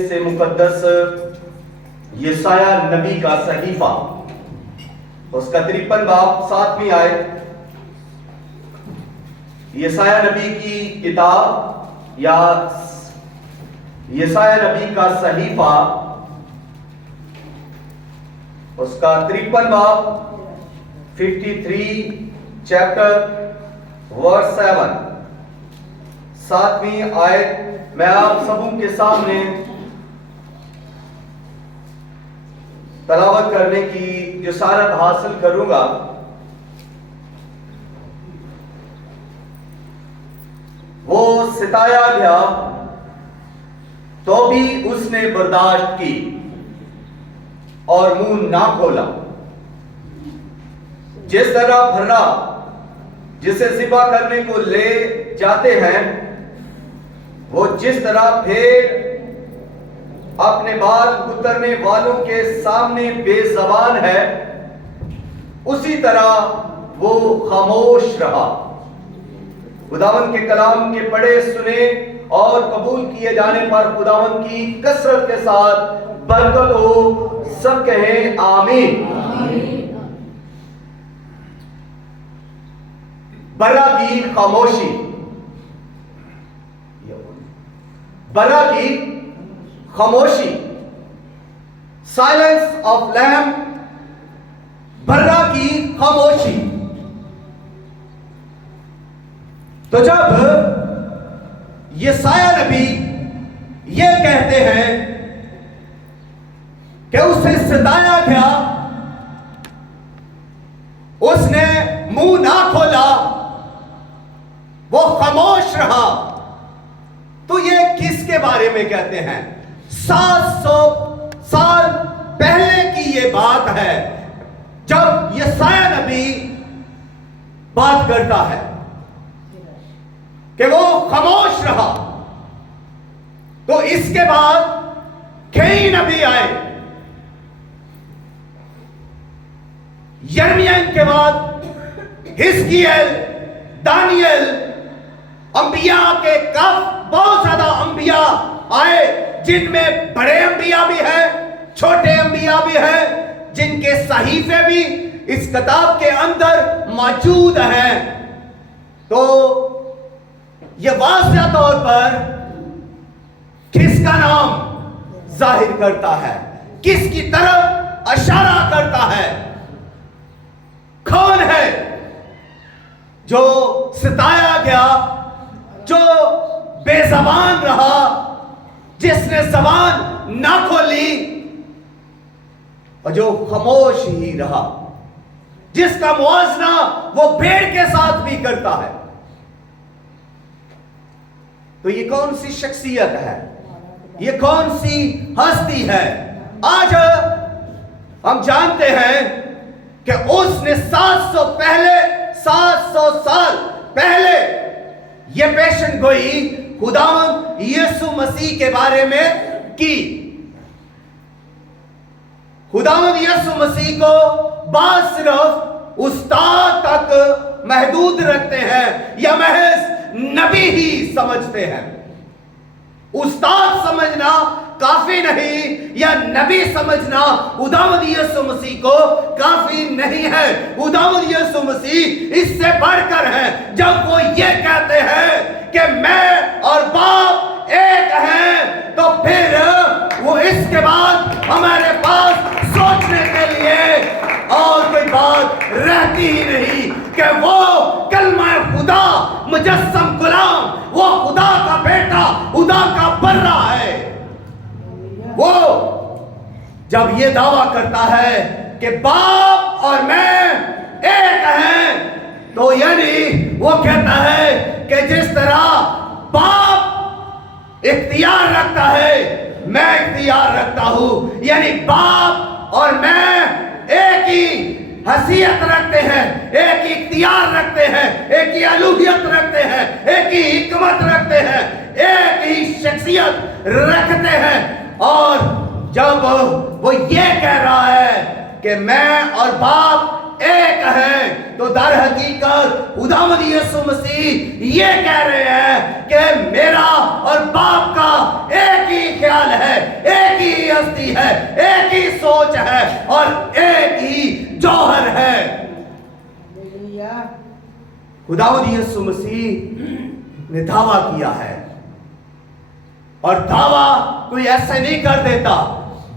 سے مقدس یسایہ نبی کا صحیفہ اس کا 53 باب 7ویں آیت، یسایہ نبی کی کتاب یا یسایہ نبی کا صحیفہ اس کا 53 باب 53 چیپٹر ورس 7ویں آیت میں آپ سبوں کے سامنے تلاوت کرنے کی جسارت حاصل کروں گا۔ وہ ستایا گیا تو بھی اس نے برداشت کی اور منہ نہ کھولا۔ جس طرح بھرا جسے ذبح کرنے کو لے جاتے ہیں، وہ جس طرح بھیڑ اپنے بال کترنے والوں کے سامنے بے زبان ہے، اسی طرح وہ خاموش رہا۔ خداوند کے کلام کے پڑھے سنے اور قبول کیے جانے پر خداوند کی کثرت کے ساتھ برکت ہو، سب کہیں آمین۔ برا کی خاموشی، برا کی خاموشی، سائلنس آف لیم، برا کی خاموشی۔ تو جب یسایہ نبی یہ کہتے ہیں کہ اسے ستایا گیا، اس نے منہ نہ کھولا، وہ خاموش رہا، تو یہ کس کے بارے میں کہتے ہیں؟ 700 سال پہلے کی یہ بات ہے جب یسایہ نبی بات کرتا ہے کہ وہ خاموش رہا۔ تو اس کے بعد کئی نبی آئے، یرمیہ کے بعد حزقیل، دانیل، انبیاء کے بہت زیادہ انبیاء آئے، جن میں بڑے انبیاء بھی ہیں، چھوٹے انبیاء بھی ہیں، جن کے صحیفے بھی اس کتاب کے اندر موجود ہیں۔ تو یہ واضح طور پر کس کا نام ظاہر کرتا ہے، کس کی طرف اشارہ کرتا ہے؟ کون ہے جو ستایا گیا، جو بے زبان رہا، جس نے زبان نہ کھولی اور جو خاموش ہی رہا، جس کا موازنہ وہ بھیڑ کے ساتھ بھی کرتا ہے؟ تو یہ کون سی شخصیت ہے، یہ کون سی ہستی ہے؟ آج ہم جانتے ہیں کہ اس نے 700 سال پہلے یہ پیشن گوئی خداوند یسوع مسیح کے بارے میں کی۔ خداوند یسوع مسیح کو بعض صرف استاد تک محدود رکھتے ہیں یا محض نبی ہی سمجھتے ہیں۔ استاد سمجھنا کافی نہیں یا نبی سمجھنا خداوند یسوع مسیح کو کافی نہیں ہے۔ خداوند یسوع مسیح اس سے بڑھ کر ہے۔ جب وہ یہ کہتے ہیں کہ میں اور باپ ایک ہیں، تو پھر وہ اس کے بعد ہمارے پاس سوچنے کے لیے اور کوئی بات رہتی ہی نہیں کہ وہ کلمہ خدا مجسم غلام، وہ خدا کا بیٹا، خدا کا برہ ہے۔ وہ جب یہ دعویٰ کرتا ہے کہ باپ اور میں ایک ہیں، تو یعنی وہ کہتا ہے کہ جس طرح باپ اختیار رکھتا ہے، میں اختیار رکھتا ہوں، یعنی باپ اور میں ایک ہی حیثیت رکھتے ہیں، ایک ہی اختیار رکھتے ہیں، ایک ہی الوہیت رکھتے ہیں، ایک ہی حکمت رکھتے ہیں، ایک ہی شخصیت رکھتے ہیں۔ اور جب وہ یہ کہہ رہا ہے کہ میں اور باپ ایک ہیں، تو در حقیقت خداوند یسوع مسیح یہ کہہ رہے ہیں کہ میرا اور باپ کا ایک ہی خیال ہے، हस्ती है, एक ही सोच है और एक ही जौहर है। खुदावंद यीशु मसीह ने दावा किया है, और दावा कोई ऐसे नहीं कर देता।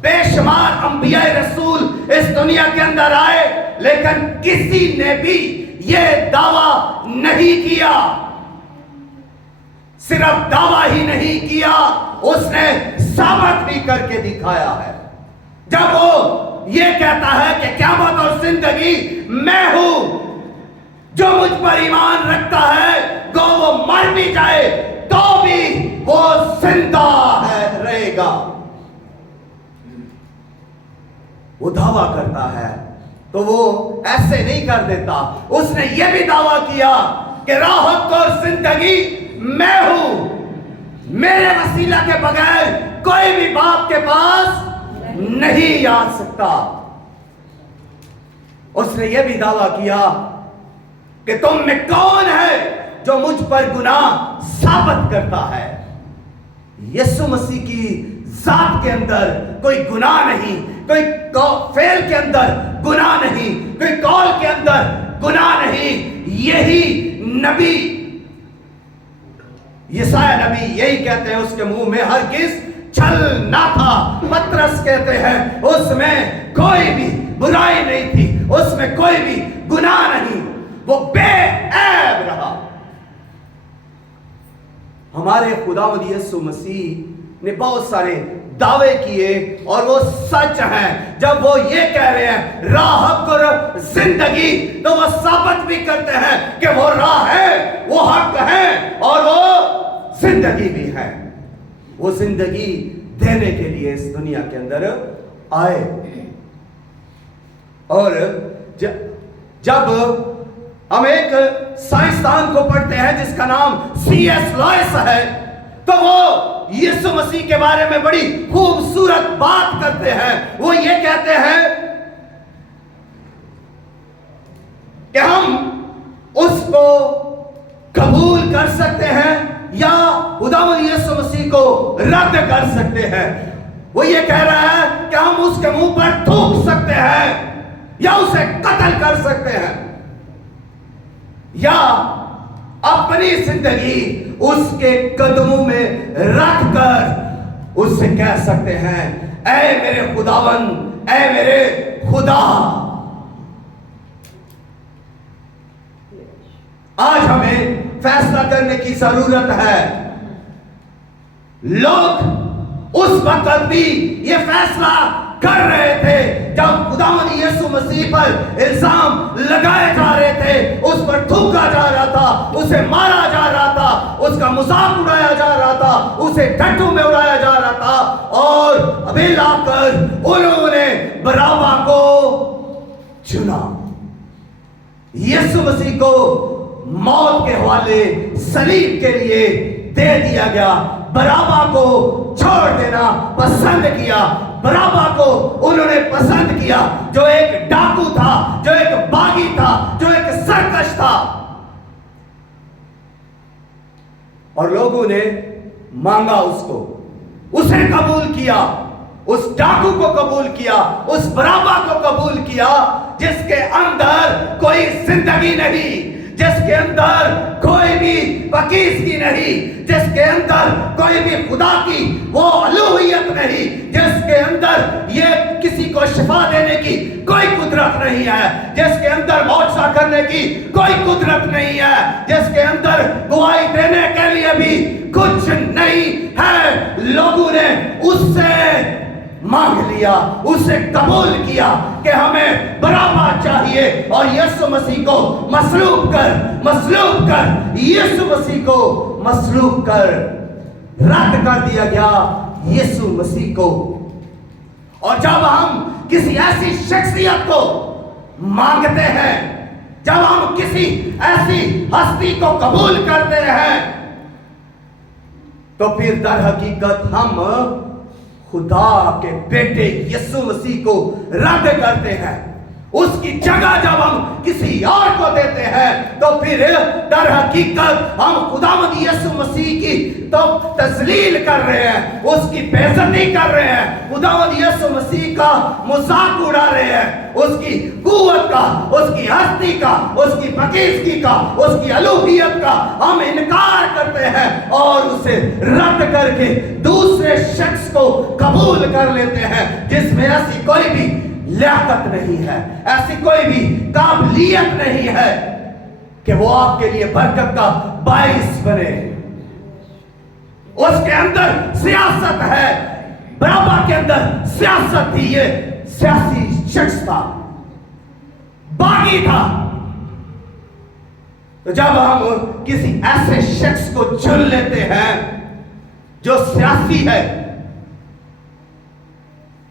बेशुमार अंबिया रसूल इस दुनिया के अंदर आए, लेकिन किसी ने भी ये दावा नहीं किया। सिर्फ दावा ही नहीं किया, उसने साबित भी करके दिखाया है। जब वो ये कहता है कि क़यामत और जिंदगी मैं हूं, जो मुझ पर ईमान रखता है गो वो मर भी जाए तो भी वो जिंदा है, रहेगा। वो दावा करता है तो वो ऐसे नहीं कर देता। उसने ये भी दावा किया कि राहत और जिंदगी मैं हूं, मेरे वसीला के बगैर कोई भी बाप के पास नहीं आ सकता। उसने ये भी दावा किया कि तुम में कौन है जो मुझ पर गुनाह साबित करता है। यीशु मसीह की जात के अंदर कोई गुनाह नहीं, कोई फेल के अंदर गुनाह नहीं, कोई कौल के अंदर गुनाह नहीं। यही नबी यशायाह नबी यही कहते हैं, उसके मुंह में हरगिज़ छल ना था। पतरस कहते हैं उसमें कोई भी बुराई नहीं थी, उसमें कोई भी गुनाह नहीं, वो बेऐब रहा। हमारे खुदावंद यीशु मसीह ने बहुत सारे दावे किए और वो सच हैं। जब वो ये कह रहे हैं राह और जिंदगी, तो वो साबित भी करते हैं कि वो राह है, वो हक है और वो जिंदगी भी है। वो जिंदगी देने के लिए इस दुनिया के अंदर आए। और जब हम एक साइंसदान को पढ़ते हैं जिसका नाम C.S. लुईस है, तो वो यीशु मसीह के बारे में बड़ी खूबसूरत बात करते हैं। वो ये कहते हैं कि हम उसको कबूल कर सकते हैं या खुदावंद यीशु मसीह को रद्द कर सकते हैं। वो ये कह रहा है कि हम उसके मुंह पर थूक सकते हैं या उसे कत्ल कर सकते हैं, या अपनी जिंदगी उसके कदमों में रख कर उससे कह सकते हैं ऐ मेरे खुदावंद, ऐ मेरे खुदा। आज हमें फैसला करने की जरूरत है। लोग उस वक्त भी ये फैसला कर रहे थे जब खुदावंद यीशु मसीह पर इल्जाम लगाए जा रहे थे, उस पर थूका जा रहा था, उसे मारा जा रहा था, उसका मजाक उड़ाया जा रहा था, उसे टट्टू में उड़ाया जा रहा था। और अभी लाकर उन्होंने बराबा को चुना। यीशु मसीह को मौत के हवाले सलीब के लिए दे दिया गया। बराबा को छोड़ देना पसंद किया। बराबा को उन्होंने पसंद किया, जो एक डाकू था, जो एक बागी था, जो एक सरकश था। और लोगों ने मांगा उसको, उसे कबूल किया, उस डाकू को कबूल किया, उस बराबा को कबूल किया जिसके अंदर कोई जिंदगी नहीं, जिसके अंदर कोई भी पाकीज़गी नहीं, जिसके अंदर कोई भी खुदा की वो अलूहियत नहीं, जिसके अंदर ये किसी को शिफा देने की कोई कुदरत नहीं है, जिसके अंदर मौजज़ा करने की कोई कुदरत नहीं है, जिसके अंदर गवाही देने के लिए भी कुछ नहीं है। लोगों ने उससे मांग लिया, उसे कबूल किया कि हमें बराबा चाहिए, और यीशु मसीह को मसलूब कर यीशु मसीह को मसलूब कर रद्द कर दिया गया यीशु मसीह को। और जब हम किसी ऐसी शख्सियत को मांगते हैं, जब हम किसी ऐसी हस्ती को कबूल करते हैं, तो फिर दर हकीकत हम खुदा के बेटे यीशु मसीह को रद्द करते हैं। اس کی جگہ جب ہم کسی اور کو دیتے ہیں تو پھر در حقیقت ہم خداوند یسوع مسیح کی تو تذلیل کر رہے ہیں، اس کی بے عزتی کر رہے ہیں، خداوند یسوع مسیح کا مذاق اڑا رہے ہیں، اس کی قوت کا، اس کی ہستی کا، اس کی پاکیزگی کا، اس کی الوہیت کا ہم انکار کرتے ہیں اور اسے رد کر کے دوسرے شخص کو قبول کر لیتے ہیں جس میں ایسی کوئی بھی لیاقت نہیں ہے، ایسی کوئی بھی قابلیت نہیں ہے کہ وہ آپ کے لیے برکت کا باعث بنے۔ اس کے اندر سیاست ہے، برابا کے اندر سیاست تھی، یہ سیاسی شخص تھا، باغی تھا۔ تو جب ہم کسی ایسے شخص کو چن لیتے ہیں جو سیاسی ہے،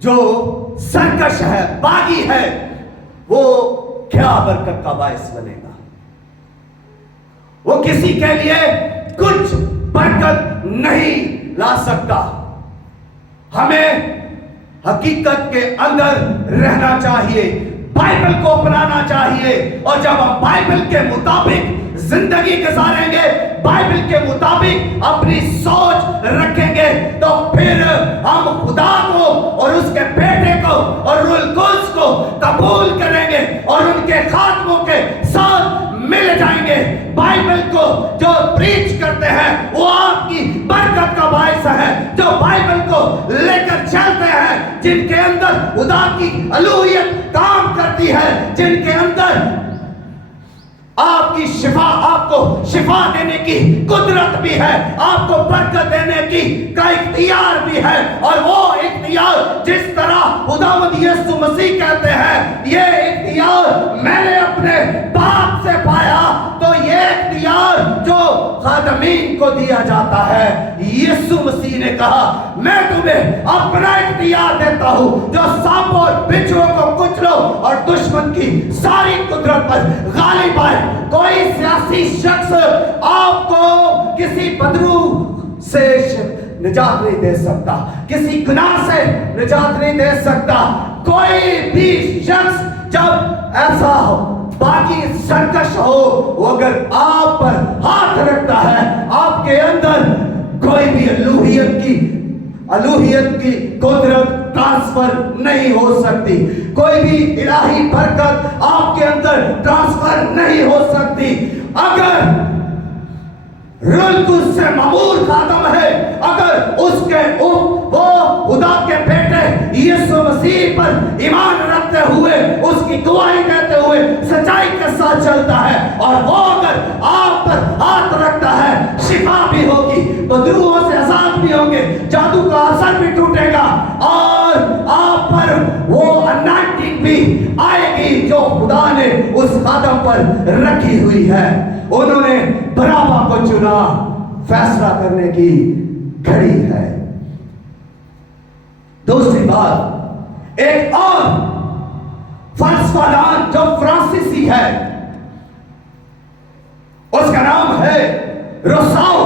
جو سرکش ہے، باغی ہے، وہ کیا برکت کا باعث بنے گا؟ وہ کسی کے لیے کچھ برکت نہیں لا سکتا۔ ہمیں حقیقت کے اندر رہنا چاہیے، بائبل کو اپنانا چاہیے، اور جب ہم بائبل کے مطابق زندگی گزاریں گے، بائبل کے مطابق اپنی سوچ رکھیں گے، تو پھر ہم خدا کو اور اس کے بیٹے کو اور روح القدس کو قبول کریں گے اور ان کے خاتموں کے ساتھ مل جائیں گے۔ بائبل کو جو پریچ کرتے ہیں وہ آپ کی برکت کا باعث ہے، جو بائبل کو لے کر چلتے ہیں، جن کے اندر خدا کی الوہیت کام کرتی ہے، جن کے اندر آپ کی شفا، آپ کو شفا دینے کی قدرت بھی ہے، آپ کو برکت دینے کی کا اختیار بھی ہے، اور وہ اختیار جس طرح خداوند یسوع مسیح کہتے ہیں یہ اختیار میں نے اپنے باپ سے پایا، تو یہ اختیار جو خادمین کو دیا جاتا ہے، یسوع مسیح نے کہا میں تمہیں اپنا اختیار دیتا ہوں جو سانپ اور بچھو کو کچلو اور دشمن کی ساری قدرت پر غالب آئے۔ کوئی سیاسی شخص آپ کو کسی بدرو سے نجات نہیں دے سکتا، کسی گناہ سے نجات نہیں دے سکتا۔ کوئی بھی شخص جب ایسا ہو، باقی سرکش ہو، وہ اگر آپ پر ہاتھ رکھتا ہے، آپ کے اندر کوئی بھی الوہیت کی قدرت ٹرانسفر نہیں ہو سکتی، کوئی بھی الہی برکت آپ کے اندر ٹرانسفر نہیں ہو سکتی۔ اگر روح القدس سے معمور خاتم ہے، اگر اس کے وہ خدا کے بیٹے یسوع مسیح پر ایمان رکھتے ہوئے، اس کی گواہی دیتے ہوئے سچائی کے ساتھ چلتا ہے، اور وہ اگر آپ پر ہاتھ رکھتا ہے، شفا بھی ہوگی، بدروہوں سے آزاد بھی ہوں گے، جادو کا اثر بھی ٹوٹے گا، اور آپ پر وہ انائٹنگ بھی آئے گی جو خدا نے اس خادم پر رکھی ہوئی ہے۔ انہوں نے برابا کو چنا، فیصلہ کرنے کی گھڑی ہے۔ دوسری بات، ایک اور فلسفہ دان جو فرانسیسی ہے، اس کا نام ہے روساو،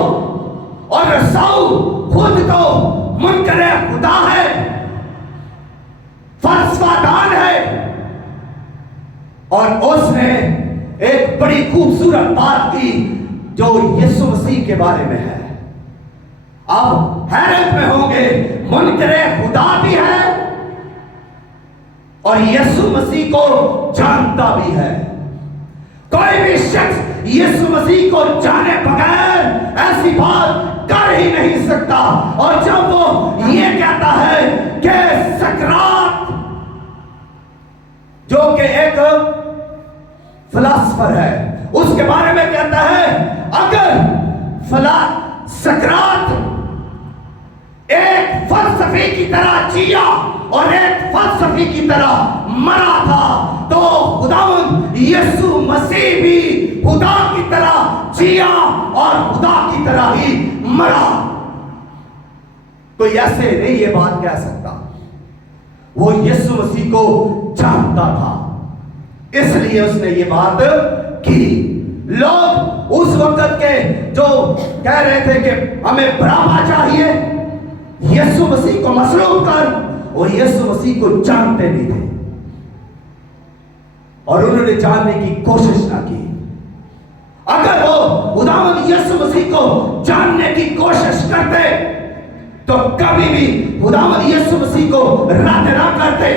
اور روساو خود تو منکر خدا ہے، فلسفہ دان ہے، اور اس نے ایک بڑی خوبصورت بات کی جو یسوع مسیح کے بارے میں ہے۔ آپ حیرت میں ہوں گے، منکر خدا بھی ہے اور یسوع مسیح کو جانتا بھی ہے۔ کوئی بھی شخص یسوع مسیح کو جانے بغیر ایسی بات کر ہی نہیں سکتا، اور جب وہ یہ کہتا ہے کہ سقراط جو کہ ایک فلسفر ہے، اس کے بارے میں کہتا ہے اگر سقراط ایک فلسفی کی طرح جیا اور ایک فلسفی کی طرح مرا تھا، تو خداوند یسوع مسیح بھی خدا کی طرح جیا اور خدا کی طرح ہی مرا۔ کوئی ایسے نہیں یہ بات کہہ سکتا۔ وہ یسوع مسیح کو جانتا تھا، اس لیے اس نے یہ بات کی۔ لوگ اس وقت کے جو کہہ رہے تھے کہ ہمیں برابا چاہیے، یسوع مسیح کو مصلوب کر، وہ یسوع مسیح کو جانتے نہیں تھے۔ اور انہوں نے جاننے کی کوشش نہ کی. اگر وہ خداوند یسوع مسیح کو جاننے کی کوشش کرتے تو کبھی بھی خداوند یسوع مسیح کو رد نہ کرتے,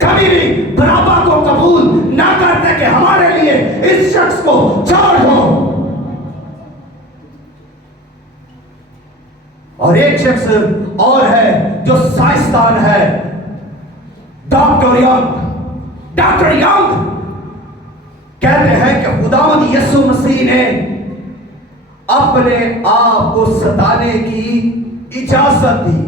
کبھی بھی برابا کو قبول نہ کرتے کہ ہمارے لیے اس شخص کو چھوڑ دو. اور ایک شخص اور ہے جو سائنسدان ہے, ڈاکٹر ینگ. ڈاکٹر ینگ کہتے ہیں کہ خداوند یسوع مسیح نے اپنے آپ کو ستانے کی اجازت دی.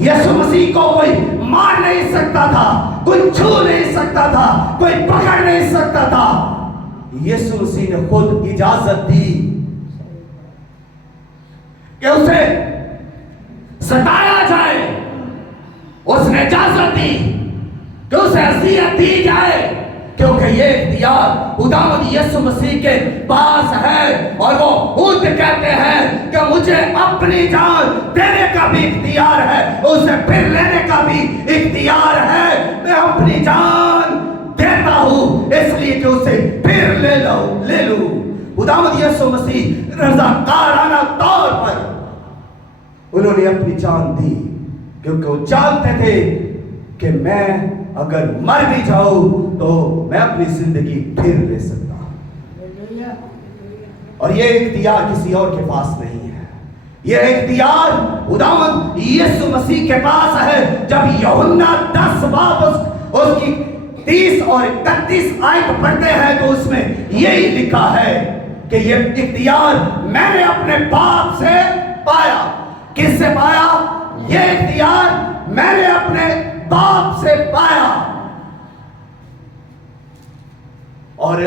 یسوع مسیح کو کوئی مار نہیں سکتا تھا, کوئی چھو نہیں سکتا تھا, کوئی پکڑ نہیں سکتا تھا. یسوع مسیح نے خود اجازت دی کہ اسے ستایا جائے. اس نے اجازت دی کہ اسے اذیت دی جائے, کیونکہ یہ اختیار خداوند یسوع مسیح کے پاس ہے. اور وہ خود کہتے ہیں کہ مجھے اپنی جان دینے کا بھی اختیار ہے, اسے پھر لینے کا بھی اختیار ہے. میں اپنی جان دیتا ہوں اس لیے کہ اسے پھر لے لوں. خداوند یسوع مسیح رضاکارانہ طور پر انہوں نے اپنی جان دی, کیونکہ وہ جانتے تھے کہ میں اگر مر بھی جاؤں تو میں اپنی زندگی پھر لے سکتا ہوں. اور یہ اختیار کسی اور کے پاس نہیں ہے. یہ اختیار خداوند یسوع مسیح کے پاس ہے. جب یوحنا 10 باب اس کی 30 اور 31 آیت پڑھتے ہیں تو اس میں یہی لکھا ہے کہ یہ اختیار میں نے اپنے باپ سے پایا. کس سے پایا؟ یہ اختیار میں نے اپنے باپ سے پایا. اور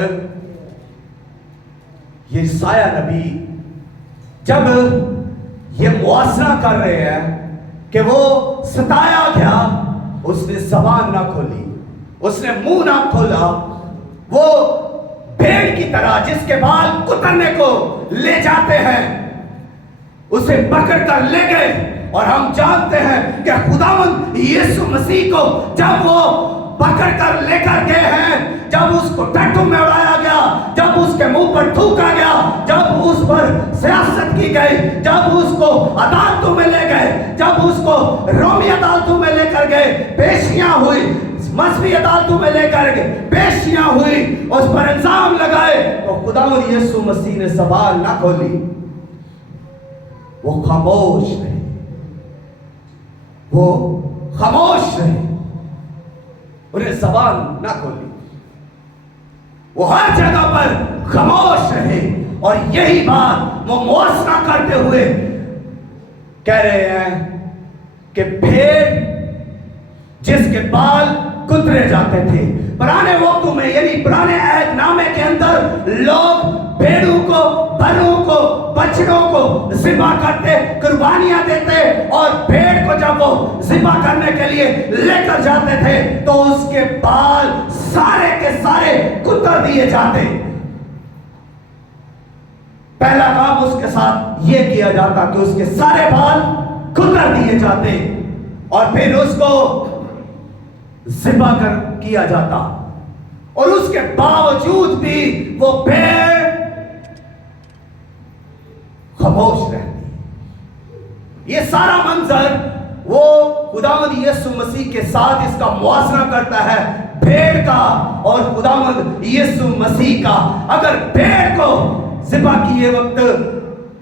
یہ سایہ نبی جب یہ موازنہ کر رہے ہیں کہ وہ ستایا گیا, اس نے زبان نہ کھولی, اس نے منہ نہ کھولا. وہ بھیڑ کی طرح جس کے بال کترنے کو لے جاتے ہیں اسے پکڑ کر لے گئے. اور ہم جانتے ہیں کہ خداوند یسوع مسیح کو جب وہ پکڑ کر لے کر گئے ہیں, جب اس کو ٹٹو میں اڑایا گیا, جب اس کے منہ پر تھوکا گیا, جب اس پر سیاست کی گئی, جب اس کو عدالتوں میں لے گئے, جب اس کو رومی عدالتوں میں لے کر گئے, پیشیاں ہوئی, مذہبی عدالتوں میں لے کر گئے, پیشیاں ہوئی, اس پر الزام لگائے, تو خداوند یسوع مسیح نے زبان نہ کھولی. وہ خاموش رہے, وہ خاموش رہے, انہیں زبان نہ کھولی. وہ ہر جگہ پر خاموش رہے. اور یہی بات وہ موازنہ کرتے ہوئے کہہ رہے ہیں کہ بھیڑ جس کے بال کترے جاتے تھے, پرانے وقتوں میں یعنی پرانے عہد نامے کے اندر لوگ بھیڑوں کو, بلوں کو, بچڑوں کو ذبح کرتے, قربانیاں دیتے, اور بھیڑ کو جب وہ ذبح کرنے کے لیے لے کر جاتے تھے تو اس کے بال سارے کے سارے کتر دیے جاتے. پہلا کام اس کے ساتھ یہ کیا جاتا کہ اس کے سارے بال کتر دیے جاتے اور پھر اس کو ذبح کیا جاتا. اور اس کے باوجود بھی وہ بھیڑ خاموش رہتی. یہ سارا منظر وہ خداوند یسوع مسیح کے ساتھ اس کا موازنہ کرتا ہے, بھیڑ کا اور خداوند یسوع مسیح کا. اگر بھیڑ کو ذبح کیے وقت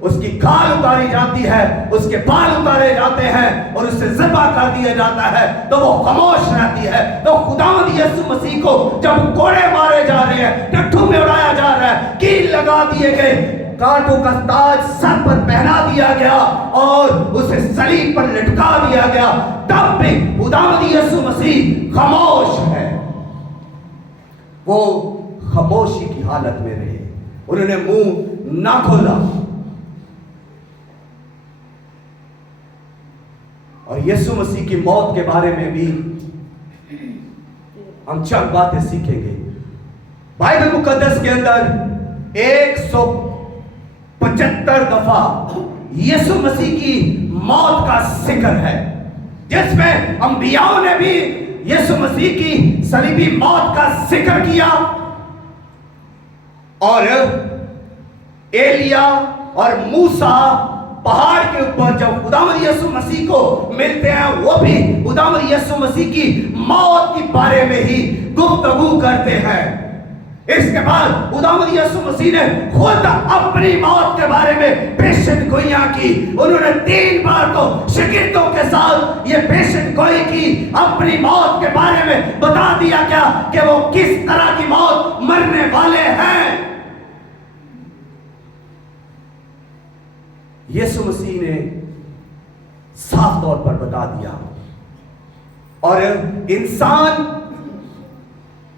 اس کی کھال اتاری جاتی ہے, اس کے بال اتارے جاتے ہیں اور اسے ذبح کر دیا جاتا ہے تو وہ خاموش رہتی ہے. تو خداوند یسوع مسیح کو جب کوڑے مارے جا رہے ہیں, ٹٹھو میں اڑایا جا رہا ہے, کیل لگا دیے گئے, کانٹوں کا تاج سر پر پہنا دیا گیا اور اسے صلیب پر لٹکا دیا گیا, تب بھی خداوند یسوع مسیح خاموش ہے. وہ خاموشی کی حالت میں رہے, انہوں نے منہ نہ کھولا. اور یسوع مسیح کی موت کے بارے میں بھی ہم چند باتیں سیکھیں گے. بائبل مقدس کے اندر 175 دفعہ یسوع مسیح کی موت کا ذکر ہے, جس میں انبیاء نے بھی यीशु मसीह की सलीबी मौत का जिक्र किया और एलिया और मूसा पहाड़ के ऊपर जब खुदावंद यीशु मसीह को मिलते हैं, वो भी खुदावंद यीशु मसीह की मौत के बारे में ही गुफ्तगू करते हैं। इसके बाद खुदावंद यीशु मसीह ने खुद अपनी मौत के बारे में पेशन गोइयां की। उन्होंने 3 बार तो शागिर्दों के साथ ये पेशन गोई की, अपनी मौत के बारे में बता दिया क्या कि वो किस तरह की मौत मरने वाले हैं। यीशु मसीह ने साफ तौर पर बता दिया। और इंसान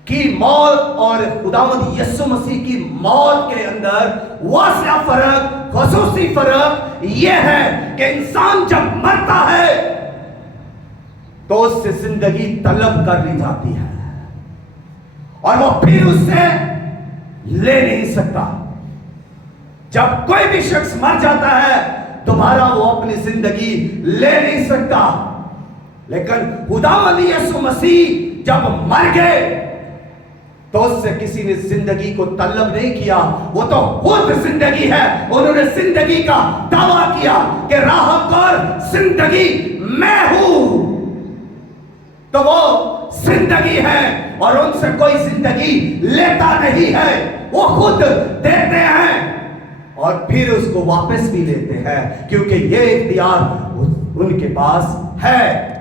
की मौत और खुदावंद यीशु मसीह की मौत के अंदर वासिया फर्क, खसूसी फर्क यह है कि इंसान जब मरता है तो उससे जिंदगी तलब कर ली जाती है और वो फिर उससे ले नहीं सकता। जब कोई भी शख्स मर जाता है दोबारा वो अपनी जिंदगी ले नहीं सकता। लेकिन खुदावंद यीशु मसीह जब मर गए तो उससे किसी ने जिंदगी को तलब नहीं किया, वो तो खुद जिंदगी है। उन्होंने जिंदगी का दावा किया कि राहत और जिंदगी मैं हूं, तो वो जिंदगी है और उनसे कोई जिंदगी लेता नहीं है, वो खुद देते हैं और फिर उसको वापस भी लेते हैं, क्योंकि ये इख्तियार उनके पास है।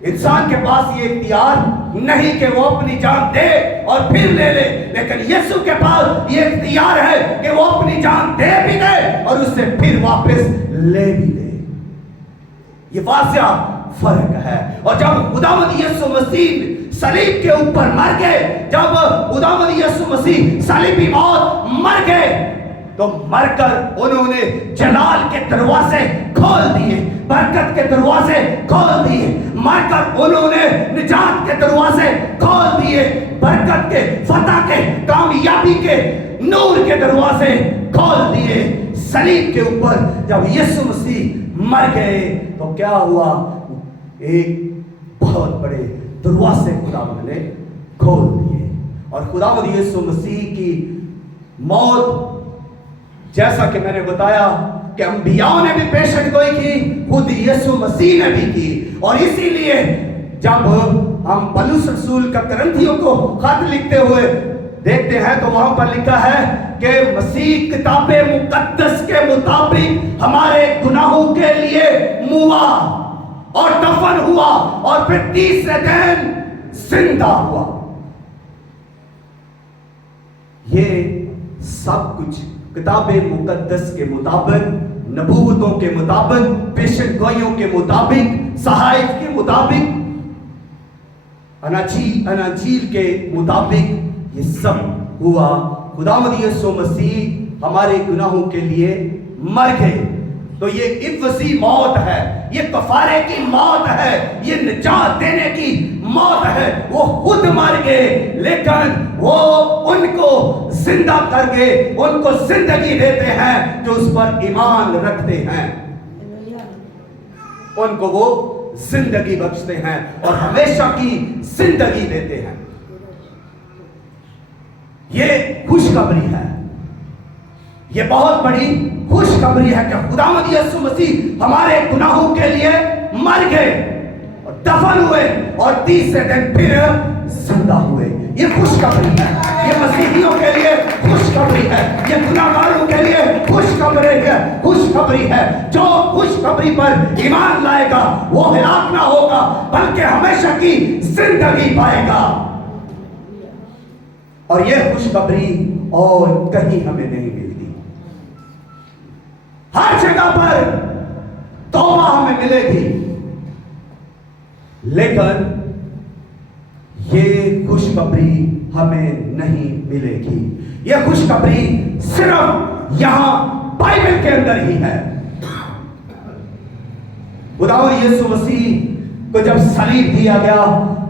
इंसान के पास ये इख्तियार नहीं कि वो अपनी जान दे और फिर ले ले, लेकिन यीशु के पास ये इख्तियार है कि वो अपनी जान दे भी दे और उससे फिर वापस ले भी ले। ये वाज़िह फर्क है। और जब खुदावंद यीशु मसीह सलीब के ऊपर मर गए, जब खुदावंद यीशु मसीह सलीबी मौत मर गए, तो मरकर उन्होंने जलाल के दरवाजे खोल दिए, बरकत के दरवाजे खोल दिए। मरकर उन्होंने निजात के दरवाजे खोल दिए, बरकत के, फतह के, कामयाबी के, नूर के दरवाजे खोल दिए। सलीब के ऊपर जब यीशु मसीह मर गए तो क्या हुआ? एक बहुत बड़े दरवाजे खुदावंद ने खोल दिए। और खुदावंद यीशु मसीह की मौत, जैसा कि मैंने बताया कि अंबियाओं ने भी पेशन गोई की, खुद यीशु मसीह ने भी की। और इसीलिए जब हम पौलुस रसूल का करंथियों को खत लिखते हुए देखते हैं तो वहां पर लिखा है कि मसीह किताबे मुकद्दस के मुताबिक हमारे गुनाहों के लिए मुआ और दफन हुआ और फिर तीसरे दिन जिंदा हुआ। ये सब कुछ किताबे मुकद्दस के मुताबिक, नबूवतों के मुताबिक, पेशन गोइयों के मुताबिक, सहाइफ के मुताबिक, अनाजील के मुताबिक ये सब हुआ। खुदावंद यीशु मसीह हमारे गुनाहों के लिए मर गए। तो ये इफ़्सी मौत है, ये कफारे की मौत है, ये निजात देने की मौत है। वो खुद मर गए, लेकिन वो उनको जिंदा करके उनको जिंदगी देते हैं जो उस पर ईमान रखते हैं। उनको वो जिंदगी बख्शते हैं और हमेशा की जिंदगी देते हैं। ये खुशखबरी है, ये बहुत बड़ी खुशखबरी है कि खुदावंद यीशु मसीह हमारे गुनाहों के लिए मर गए और दफन हुए और तीसरे दिन फिर जिंदा हुए। ये खुशखबरी है, ये मसीहियों के लिए खुशखबरी है, ये गुनाहगारों के लिए खुशखबरी है। खुशखबरी है, जो खुशखबरी पर ईमान लाएगा वो हलाक ना होगा बल्कि हमेशा की जिंदगी पाएगा। और यह खुशखबरी और कहीं हमें नहीं मिलती। हर जगह पर तौबा हमें मिलेगी, लेकिन ये खुशखबरी हमें नहीं मिलेगी। ये खुशखबरी सिर्फ यहां बाइबल के अंदर ही है। खुदावंद यीशु मसीह को जब सलीब दिया गया,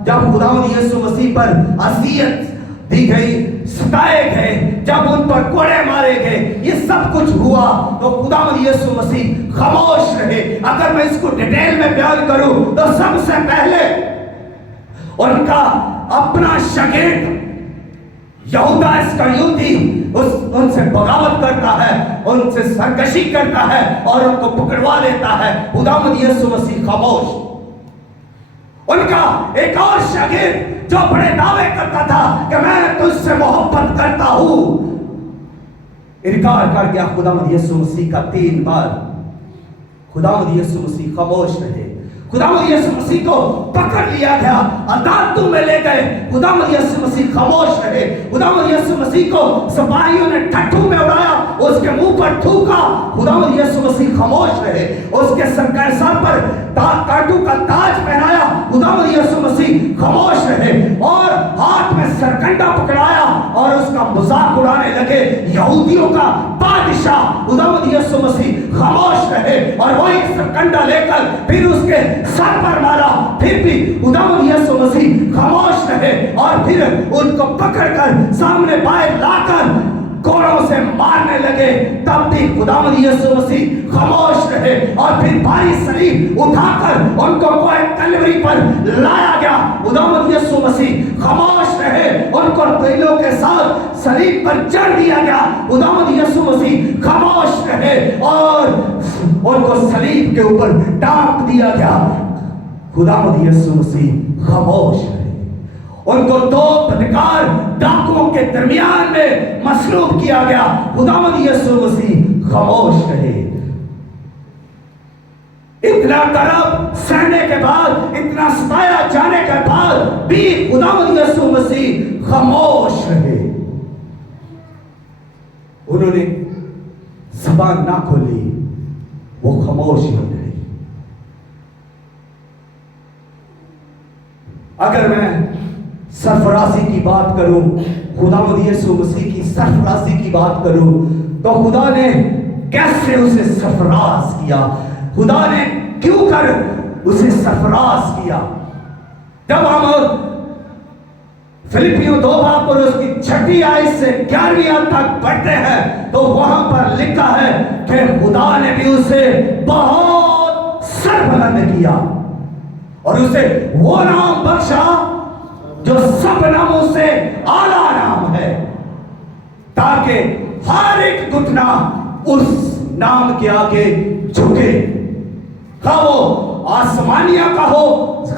जब खुदावंद यीशु मसीह पर अज़ियत दी गई, सताए गए, जब उन पर कोड़े मारे गए, ये सब कुछ हुआ तो खुदावंद यीशु मसीह खामोश रहे। अगर मैं इसको डिटेल में बयान करूं तो सबसे पहले उनका अपना शागिर्द यहूदा इस्करियोती उनसे बगावत करता है, उनसे सरकशी करता है और उनको पकड़वा लेता है। खुदावंद यीशु मसीह खामोश। उनका एक और शागिर्द जो बड़े दावे करता था कि मैं तुझसे मोहब्बत करता हूं, इनकार कर गया खुदावंद यीशु मसीह का 3 बार। खुदावंद यीशु मसीह खामोश रहे। खुदावंद यीशु मसीह को पकड़ लिया गया, अदालतों में ले गए, खुदावंद यीशु मसीह खामोश रहे। खुदावंद यीशु मसीह को सिपाहियों ने ठट्ठू में उड़ाया, उसके मुंह पर थूका, खुदावंद यीशु मसीह खामोश रहे। उसके सर पर कांटों का ताज पहनाया, खुदावंद यीशु मसीह खामोश रहे। और हाथ में सरकंडा पकड़ाया और उसका मजाक उड़ाने लगे यहूदियों का बादशाह, खुदावंद यीशु मसीह खामोश रहे। और वही सरकंडा लेकर फिर उसके सर पर मारा, फिर भी खुदावंद यीशु मसीह खामोश रहे। और फिर उनको पकड़कर सामने बाहर लाकर कोड़ों से मारने लगे, तब भी खुदावंद यीशु मसीह खामोश रहे। और फिर भारी सलीब उठाकर उनको कोई कलवरी पर लाया गया, खुदावंद यीशु मसीह खामोश रहे। उनको बैलों के साथ सलीब पर चढ़ दिया गया, खुदावंद यीशु मसीह खामोश रहे। और उनको सलीब के ऊपर टांग दिया गया, खुदावंद यीशु मसीह खामोश रहे। उनको 2 बदकार डाकुओं के दरमियान में मसलूब किया गया, खुदावंद यीशु मसीह खामोश रहे। इतना तरफ सहने के बाद, इतना सताया जाने के बाद भी खुदावंद यीशु मसीह खामोश रहे। उन्होंने ज़बान ना खोली, वो खामोश ही रहे। अगर मैं सरफराजी की बात करूं, खुदावंद यीशु मसीह की सरफराजी की बात करूं, तो खुदा ने कैसे उसे सरफराज किया, खुदा ने क्यों कर उसे सरफराज किया। जब हम फिलिपियों 2 बाब पर उसकी 6वीं आयत से 11वीं आयत तक पढ़ते हैं, तो वहां पर लिखा है कि खुदा ने भी उसे बहुत सरबुलंद किया और उसे वो नाम बख्शा जो सब नामों से आला नाम है, ताकि हर एक घुटना उस नाम के आगे झुके। खा वो आसमानियों का हो,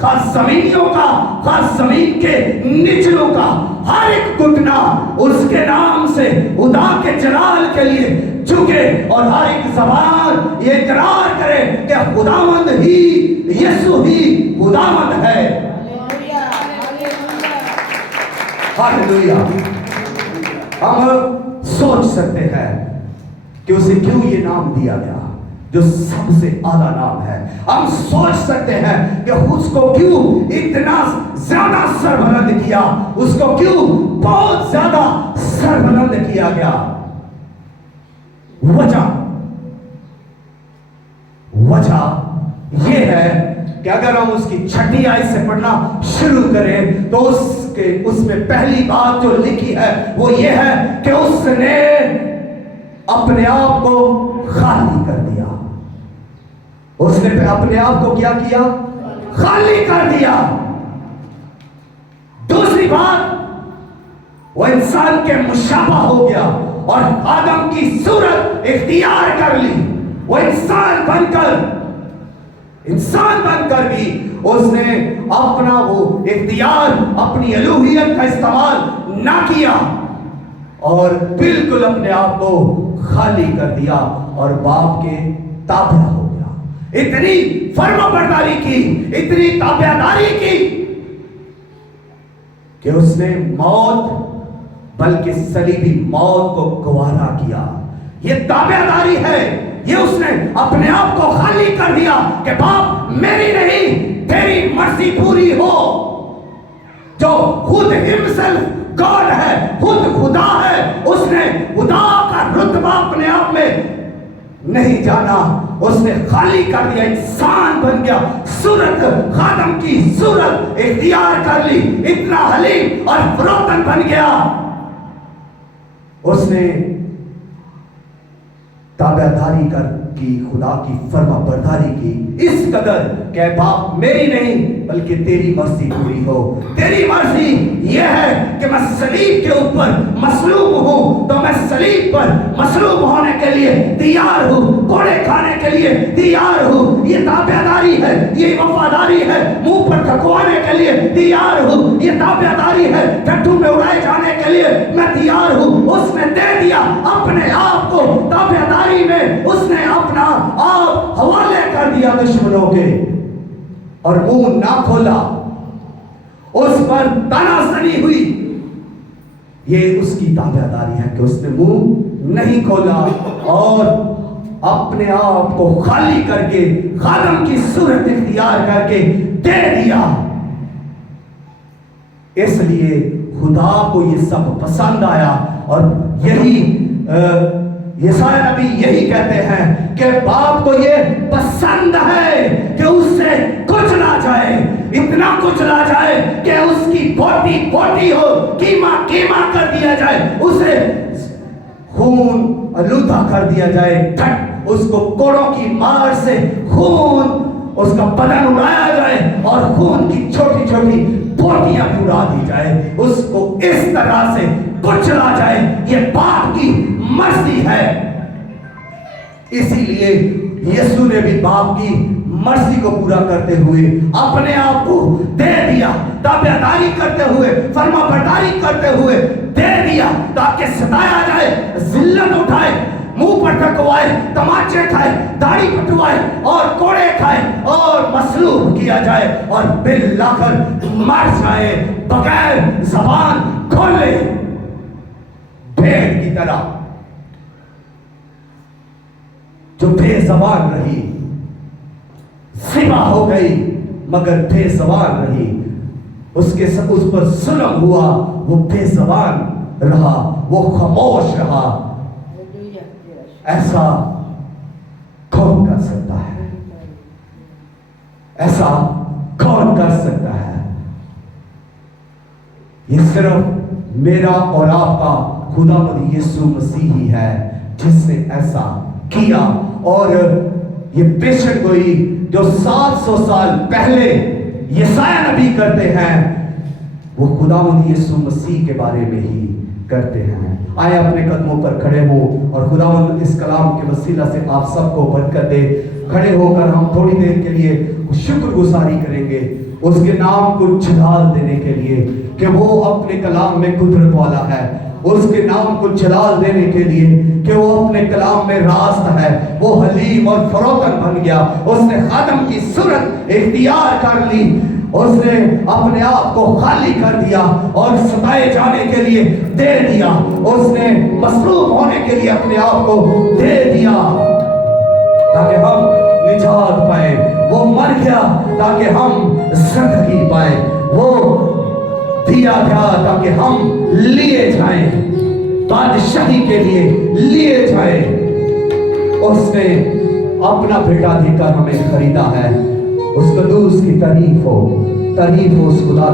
खा जमीनियों का, खा जमीन के निचलों का, हर एक घुटना उसके नाम से खुदा के जलाल के लिए झुके और हर एक ज़बान ये इकरार करे कि खुदावंद ही, यीशु ही खुदावंद है। हालेलुया। हम सोच सकते हैं कि उसे क्यों ये नाम दिया गया जो सबसे आला नाम है। हम सोच सकते हैं कि उसको क्यों इतना ज्यादा सरबुलंद किया, उसको क्यों बहुत ज्यादा सरबुलंद किया गया। वजह यह है कि अगर हम उसकी 6वीं आयत से पढ़ना शुरू करें तो उसमें पहली बात जो लिखी है वो ये है कि उसने अपने आप को खाली कर दिया। उसने अपने आप को क्या किया? खाली कर दिया। दूसरी बात, वो इंसान के मुशाबा हो गया और आदम की सूरत इख्तियार कर ली। वो इंसान बनकर भी उसने अपना वो इख्तियार, अपनी अलूहियत का इस्तेमाल ना किया और बिल्कुल अपने आप को खाली कर दिया और बाप के ताबे हो गया। इतनी फर्माबरदारी की, इतनी ताबेदारी की कि उसने मौत, बल्कि सलीबी मौत को गवारा किया। ये ताबेदारी है, ये उसने अपने आप को खाली कर दिया कि बाप मेरी नहीं तेरी मर्जी पूरी हो। जो खुद हिमसेल्फ गॉड है, खुद खुदा है, उसने खुदा का रुतबा अपने आप में नहीं जाना, उसने खाली कर दिया, इंसान बन गया, सूरत खादम की सूरत इख्तियार कर ली, इतना हलीम और फरोतन बन गया। उसने ताबेदारी की, खुदा की फर्मा बरदारी की इस कदर कि बाप मेरी नहीं बल्कि तेरी मर्जी पूरी हो। तेरी मर्जी यह है कि मैं सलीब के ऊपर मसलूब हूं, तो मैं सलीब पर मसलूब होने के लिए तैयार हूं, कोड़े खाने के लिए तैयार हूं। ये ताबेदारी है, ये वफादारी है, मुंह पर थकवाने के लिए तैयार हूं, ये ताबेदारी है, टट्टू में उड़ाए जाने के लिए मैं तैयार हूं। उसने दे दिया अपने आप को ताबेदारी में, उसने अपना आप हवाले कर दिया दुश्मनों के और मुंह ना खोला, उस पर तानाशाही हुई। ये उसकी ताबेदारी है कि उसने मुंह नहीं खोला और अपने आप को खाली करके खादम की सूरत इख्तियार करके दे दिया। इसलिए खुदा को ये सब पसंद आया और यही यशायाह नबी यही कहते हैं कि बाप को ये पसंद है कि उससे कुचला जाए, इतना कुचला जाए कि उसकी बोटी बोटी हो, कीमा कीमा कर दिया जाए, उसे खून आलूदा कर दिया जाए, ठट उसको कोड़ों की मार से खून उसका बदन उड़ाया जाए और खून की छोटी छोटी बोटियां भी उड़ा दी जाए, उसको इस तरह से कुचला जाए। ये बाप की मर्जी है। इसीलिए यीशु ने भी बाप की मर्जी को पूरा करते हुए अपने आप को दे दिया, ताबेदारी करते हुए, फरमाबरदारी करते हुए दे दिया, ताकि सताया जाए, जिल्लत उठाए, मुंह पर टकवाए, तमाचे खाए, दाढ़ी पटवाए और कोड़े खाए और मसलूब किया जाए और बिल लाकर मर जाए बगैर जबान खोले, भेड़ की तरह जो बेजबान रही, सिवा हो गई मगर बेजबान रही, उसके उस पर जुल्म हुआ, वो बेजबान रहा, वो खामोश रहा। ऐसा कौन कर सकता है? ऐसा कौन कर सकता है? ये सिर्फ मेरा और आपका खुदावंद यीशु मसीह ही है जिसने ऐसा किया। और ये पेशेंट गोई जो 700 साल पहले यशायाह नबी करते हैं, वो खुदावंद यीशु मसीह के बारे में ही करते हैं। आए अपने कदमों पर खड़े हो और खुदावंद इस कलाम के वसीला से आप सबको बरकत दे। खड़े होकर हम थोड़ी देर के लिए शुक्रगुजारी करेंगे उसके नाम को जलाल देने के लिए कि वो अपने कलाम में कुदरत वाला है, उसके नाम को जलाल देने के लिए कि वो अपने कलाम में रास्त है, वो हलीम और फरोतन बन गया, उसने खादम की सूरत इख्तियार कर ली, उसने अपने आप को खाली कर दिया और सताए जाने के लिए दे दिया, उसने मसलूब होने के लिए अपने आप को दे दिया ताकि हम निजात पाए। वो मर गया ताकि हम जिंदगी पाए, वो दिया गया ताकि हम लिए जाएं, बादशाही के लिए लिए जाएं। उसने अपना बेटा देकर हमें खरीदा है। उस कदूस की तारीफ हो उस खुदा